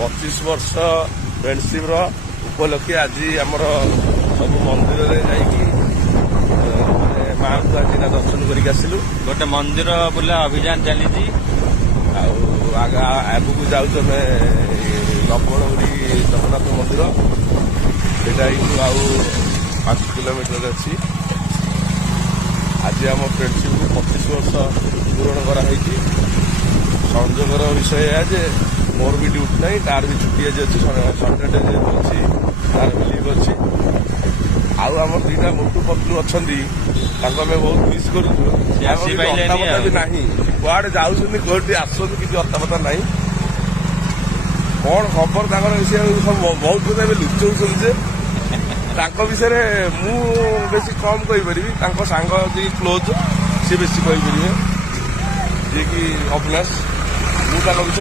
25 ବର୍ଷ ଫ୍ରେଣ୍ଡସିପ୍ର ଉପଲକ୍ଷେ ଆଜି ଆମର ସବୁ ମନ୍ଦିରରେ ଯାଇକି ମାଆଙ୍କୁ ଆଜି ଦର୍ଶନ କରିକି ଆସିଲୁ। ଗୋଟେ ମନ୍ଦିର ବୁଲା ଅଭିଯାନ ଚାଲିଛି। ଆଉ ଆଗକୁ ଯାଉଛୁ ଆମେ ଲବଣଗିରି ଜଗନ୍ନାଥ ମନ୍ଦିର, ସେଇଟା ଏଇଠୁ ଆଉ 5 କିଲୋମିଟର ଅଛି। ଆଜି ଆମ ଫ୍ରେଣ୍ଡସିପ୍କୁ 25 ବର୍ଷ ପୂରଣ କରାହେଇଛି। ସଂଯୋଗର ବିଷୟ ଏହା ଯେ ମୋର ବି ଡ୍ୟୁଟି ନାହିଁ, ତାର ବି ଛୁଟି ଆଜି ଅଛି, ସଣ୍ଡେଟେ ଯେହେତୁ ଅଛି ତାର ବି ଲିଭ୍ ଅଛି। ଆଉ ଆମର 2ଟା ମୋଟୁ ପତଲୁ ଅଛନ୍ତି, ତାଙ୍କୁ ଆମେ ବହୁତ ମିସ୍ କରୁଛୁ। ଅତାପତା ବି ନାହିଁ, କୁଆଡେ ଯାଉଛନ୍ତି କୋଉଠି ଆସୁଛନ୍ତି, କିଛି ଅତାପତା ନାହିଁ। କଣ ଖବର ତାଙ୍କର ବିଷୟରେ ସବୁ ବହୁତ କଥା ଏବେ ଲୁଚଉଛନ୍ତି ଯେ ତାଙ୍କ ବିଷୟରେ ମୁଁ ବେଶୀ କମ୍ କହିପାରିବି। ତାଙ୍କ ସାଙ୍ଗ ଯିଏ କ୍ଲୋଜ୍ ସିଏ ବେଶୀ କହିପାରିବେ, ଯିଏକି ଅଭିନାଶ। ମୁଁ ତାଙ୍କ ବିଷୟରେ